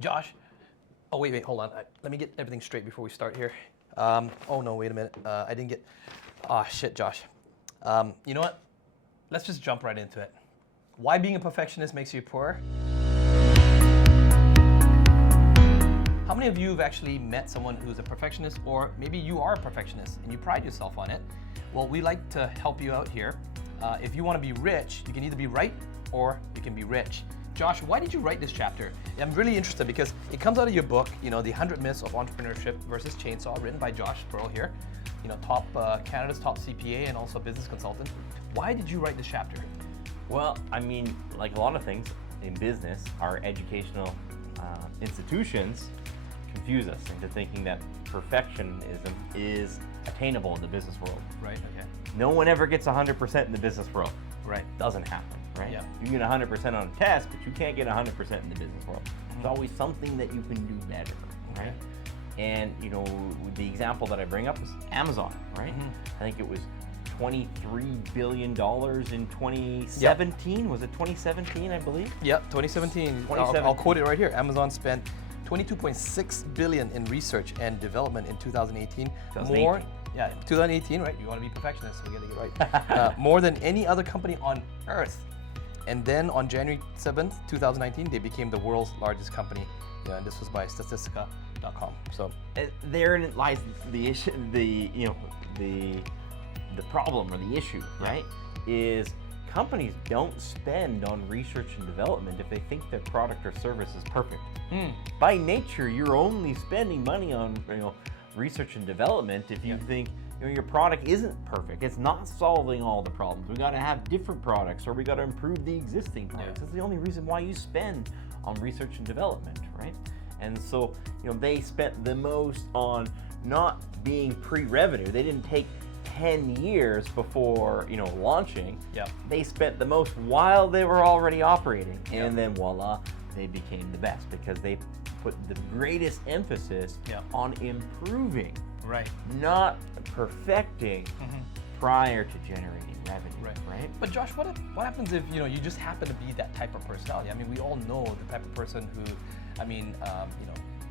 Josh, oh wait, hold on. Let me get everything straight before we start here. Oh no, wait a minute. I didn't get, shit, Josh. You know what? Let's just jump right into it. Why being a perfectionist makes you poor? How many of you have actually met someone who's a perfectionist, or maybe you are a perfectionist and you pride yourself on it? Well, we like to help you out here. If you want to be rich, you can either be right or you can be rich. Josh, why did you write this chapter? I'm really interested because it comes out of your book, you know, The 100 Myths of Entrepreneurship versus Chainsaw, written by Josh Spurrell here, you know, Canada's top CPA and also business consultant. Why did you write this chapter? Well, I mean, like a lot of things in business, our educational institutions confuse us into thinking that perfectionism is attainable in the business world. Right, okay. No one ever gets 100% in the business world. Right. Doesn't happen, right? Yeah. You can get 100% on a test, but you can't get 100% in the business world. There's always something that you can do better, right? And, you know, the example that I bring up is Amazon, right? I think it was $23 billion in 2017. Yep. Was it 2017, I believe? Yep, 2017. I'll quote it right here. Amazon spent $22.6 billion in research and development in 2018. 2018, right? You want to be perfectionist, so we got to get right. More than any other company on earth. And then on January 7th, 2019, they became the world's largest company. Yeah, and this was by Statistica.com. So therein lies the issue, the problem or the issue, right? Is companies don't spend on research and development if they think their product or service is perfect. By nature, you're only spending money on research and development if you think your product isn't perfect. It's not solving all the problems. We got to have different products, or we got to improve the existing products. That's the only reason why you spend on research and development, right? And so, they spent the most on not being pre-revenue. They didn't take 10 years before launching. They spent the most while they were already operating, and then voila, they became the best because they put the greatest emphasis on improving, not perfecting prior to generating revenue, right? But Josh, what happens if you just happen to be that type of personality? I mean, we all know the type of person who,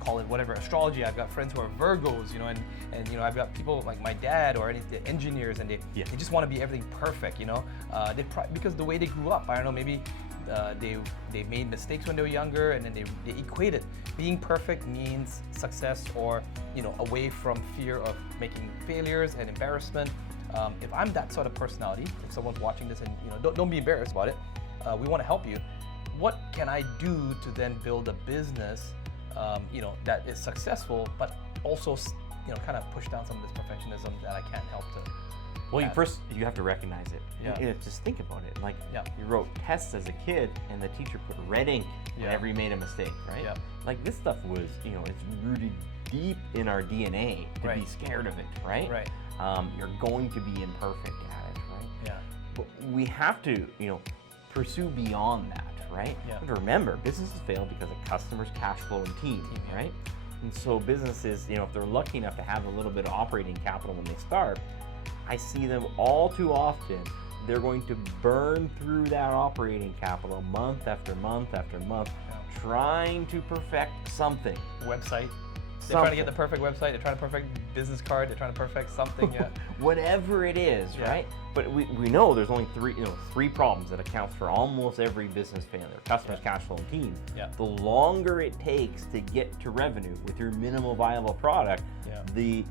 call it whatever, astrology. I've got friends who are Virgos, and I've got people like my dad or any engineers, and they just want to be everything perfect, because the way they grew up. I don't know, maybe they made mistakes when they were younger, and then they equated being perfect means success, or away from fear of making failures and embarrassment. If I'm that sort of personality, if someone's watching this and don't be embarrassed about it, we want to help you. What can I do to then build a business that is successful, but also kind of push down some of this perfectionism that I can't help to? Well, you have to recognize it. Just think about it. Like you wrote tests as a kid, and the teacher put red ink whenever you made a mistake, right? Like this stuff was, it's rooted deep in our DNA to be scared of it, right? You're going to be imperfect at it, right? But we have to, pursue beyond that, right? And remember, businesses fail because of customers, cash flow, and team, right? And so businesses, if they're lucky enough to have a little bit of operating capital when they start, I see them all too often. They're going to burn through that operating capital month after month after month, trying to perfect something. Website. They're trying to get the perfect website. They're trying to perfect business card. They're trying to perfect something. Whatever it is, right? But we know there's only three problems that accounts for almost every business failure: customers, cash flow, and team. The longer it takes to get to revenue with your minimal viable product, the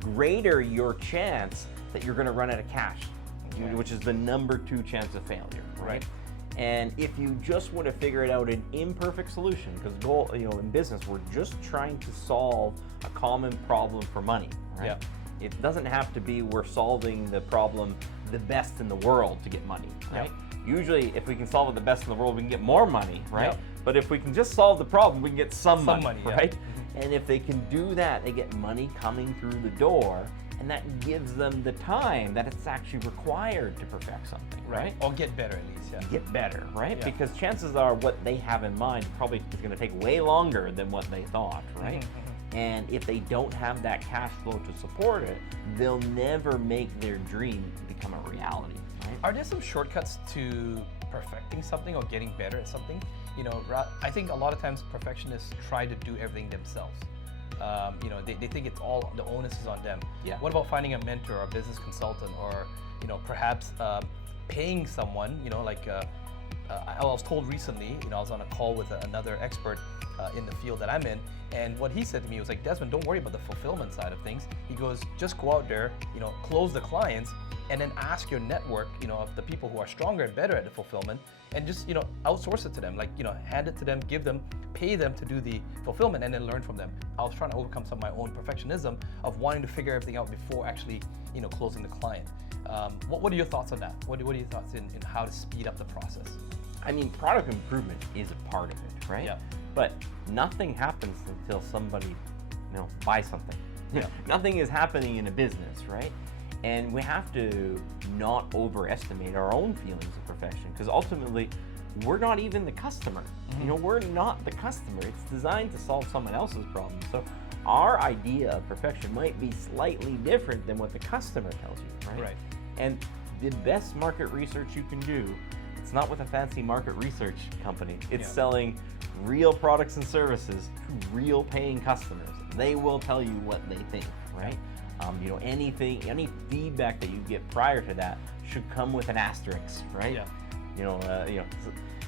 greater your chance that you're going to run out of cash, which is the number 2 chance of failure, right? And if you just want to figure it out an imperfect solution, because in business we're just trying to solve a common problem for money, right? It doesn't have to be we're solving the problem the best in the world to get money, right? Usually, if we can solve it the best in the world, we can get more money, right? But if we can just solve the problem, we can get some money, right? And if they can do that, they get money coming through the door, and that gives them the time that it's actually required to perfect something, right? Or get better at least, Get better, right? Because chances are what they have in mind probably is going to take way longer than what they thought, right? And if they don't have that cash flow to support it, they'll never make their dream become a reality, right? Are there some shortcuts to perfecting something or getting better at something. You know, I think a lot of times perfectionists try to do everything themselves. You know, they think it's all, the onus is on them. Yeah. What about finding a mentor or a business consultant, or, you know, perhaps paying someone, you know, like I was told recently, you know, I was on a call with another expert in the field that I'm in, and what he said to me was like, Desmond, don't worry about the fulfillment side of things. He goes, just go out there, you know, close the clients, and then ask your network, you know, of the people who are stronger and better at the fulfillment, and just, you know, outsource it to them. Like, you know, hand it to them, give them, pay them to do the fulfillment, and then learn from them. I was trying to overcome some of my own perfectionism of wanting to figure everything out before actually, you know, closing the client. What are your thoughts on that? What are your thoughts in how to speed up the process? I mean, product improvement is a part of it, right? Yeah. But nothing happens until somebody, you know, buys something. Yeah. Nothing is happening in a business, right? And we have to not overestimate our own feelings of perfection, because ultimately, we're not even the customer. You know, we're not the customer. It's designed to solve someone else's problem. So our idea of perfection might be slightly different than what the customer tells you, right? Right. And the best market research you can do, it's not with a fancy market research company. It's selling real products and services to real paying customers. They will tell you what they think, right? You know, any feedback that you get prior to that should come with an asterisk, right? Yeah. You know,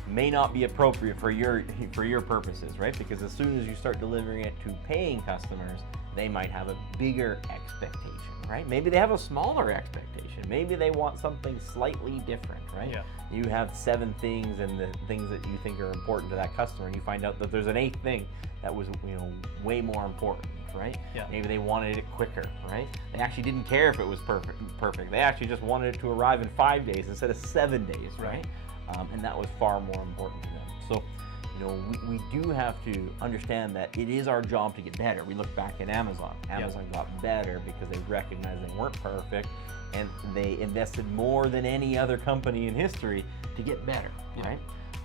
may not be appropriate for your purposes, right? Because as soon as you start delivering it to paying customers, they might have a bigger expectation, right? Maybe they have a smaller expectation. Maybe they want something slightly different, right? Yeah. You have 7 things, and the things that you think are important to that customer, and you find out that there's an 8th thing that was, you know, way more important, right? Yeah. Maybe they wanted it quicker, right? They actually didn't care if it was perfect. They actually just wanted it to arrive in 5 days instead of 7 days, right? And that was far more important to them. So, you know, we do have to understand that it is our job to get better. We look back at Amazon. Amazon got better because they recognized they weren't perfect, and they invested more than any other company in history to get better, right?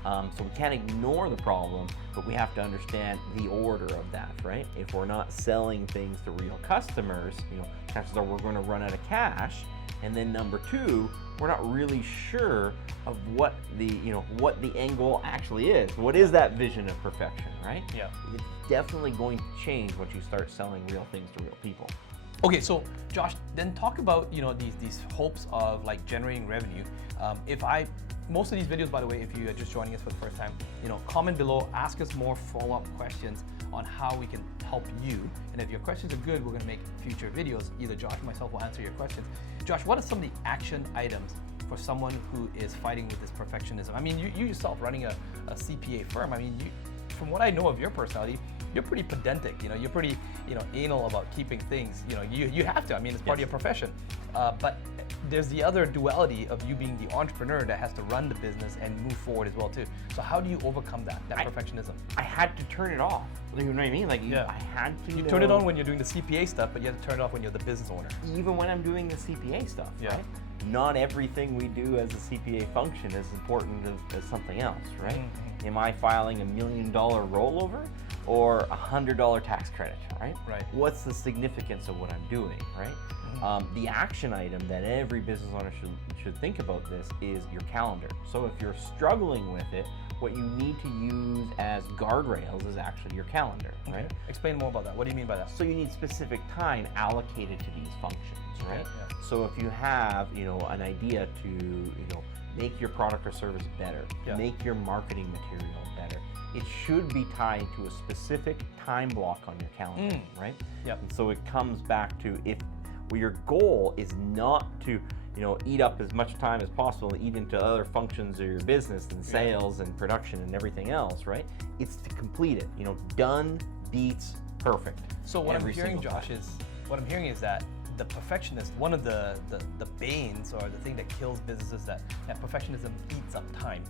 So we can't ignore the problem, but we have to understand the order of that, right? If we're not selling things to real customers, you know, chances are we're going to run out of cash. And then number 2, we're not really sure of what the end goal actually is. What is that vision of perfection, right? Yeah. It's definitely going to change once you start selling real things to real people. Okay, so Josh, then talk about, you know, these hopes of like generating revenue. Most of these videos, by the way, if you are just joining us for the first time, you know, comment below, ask us more follow-up questions on how we can help you. And if your questions are good, we're going to make future videos. Either Josh or myself will answer your questions. Josh, what are some of the action items for someone who is fighting with this perfectionism? I mean, you yourself running a CPA firm, I mean, from what I know of your personality, you're pretty pedantic, you know, you're pretty, you know, anal about keeping things, you know, you have to, I mean, it's part of your profession. But there's the other duality of you being the entrepreneur that has to run the business and move forward as well too. So how do you overcome that perfectionism? I had to turn it off. You know what I mean? Like, I had to. You turn it on when you're doing the CPA stuff, but you have to turn it off when you're the business owner. Even when I'm doing the CPA stuff, right? Not everything we do as a CPA function is important as something else, right? Mm-hmm. Am I filing $1 million rollover or $100 tax credit, right? Right. What's the significance of what I'm doing, right? Mm-hmm. The action item that every business owner should think about this is your calendar. So if you're struggling with it, what you need to use as guardrails is actually your calendar, right? Okay. Explain more about that. What do you mean by that? So you need specific time allocated to these functions, right? Yeah. So if you have, you know, an idea to, you know, make your product or service better, make your marketing material better, it should be tied to a specific time block on your calendar, right? Yep. And so it comes back to your goal is not to, you know, eat up as much time as possible and eat into other functions of your business and sales and production and everything else, right? It's to complete it. You know, done beats perfect. So what I'm hearing, Josh, is that the perfectionist, one of the banes or the thing that kills businesses, that perfectionism eats up time.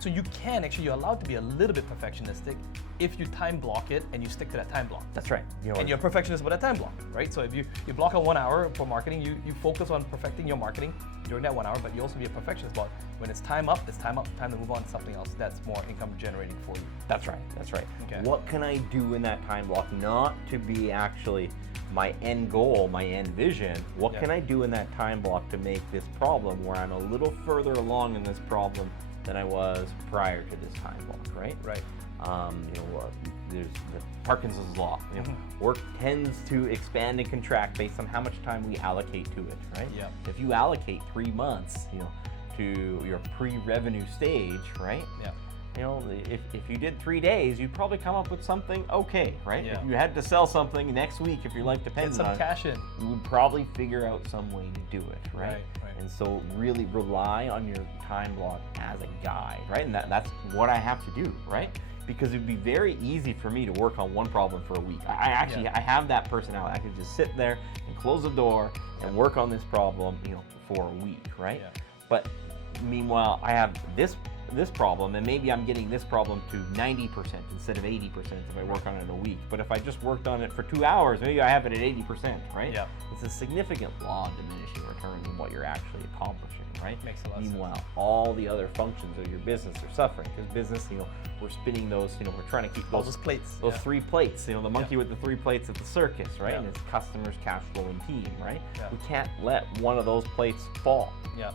So you're allowed to be a little bit perfectionistic if you time block it and you stick to that time block. That's right. And you're a perfectionist about that time block, right? So if you block out 1 hour for marketing, you focus on perfecting your marketing during that 1 hour, but you also be a perfectionist about when it's time up, time to move on to something else that's more income generating for you. That's right. Okay. What can I do in that time block, not to be actually my end goal, my end vision? What can I do in that time block to make this problem where I'm a little further along in this problem than I was prior to this time block, right? Right. There's the Parkinson's law. Work tends to expand and contract based on how much time we allocate to it, right? Yeah. If you allocate 3 months, to your pre-revenue stage, right? Yeah. If you did 3 days, you'd probably come up with something okay, right? Yeah. If you had to sell something next week, if your life depended on it, some cash in. you would probably figure out some way to do it, right? Right. And so really rely on your time block as a guide, right? And that's what I have to do, right? Because it'd be very easy for me to work on one problem for a week. I have that personality. I could just sit there and close the door and work on this problem, for a week, right? Yeah. But meanwhile, I have this problem, and maybe I'm getting this problem to 90% instead of 80% if I work on it in a week. But if I just worked on it for 2 hours, maybe I have it at 80%, right? Yeah. It's a significant law of diminishing returns in what you're actually accomplishing, right? Makes a lot of sense. Meanwhile, all the other functions of your business are suffering because business, we're spinning those, we're trying to keep those plates. Those 3 plates, the monkey with the 3 plates at the circus, right? Yeah. And it's customers, cash flow, and team, right? Yeah. We can't let one of those plates fall. Yeah.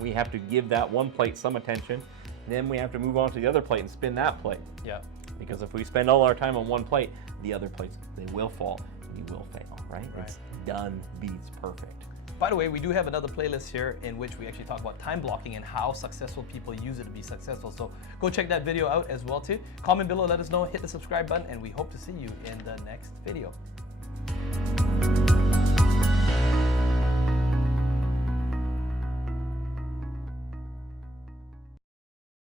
We have to give that one plate some attention. Then we have to move on to the other plate and spin that plate. Yeah. Because if we spend all our time on one plate, the other plates, they will fall. You will fail, right? It's done beats perfect. By the way, we do have another playlist here in which we actually talk about time blocking and how successful people use it to be successful. So go check that video out as well too. Comment below, let us know, hit the subscribe button, and we hope to see you in the next video.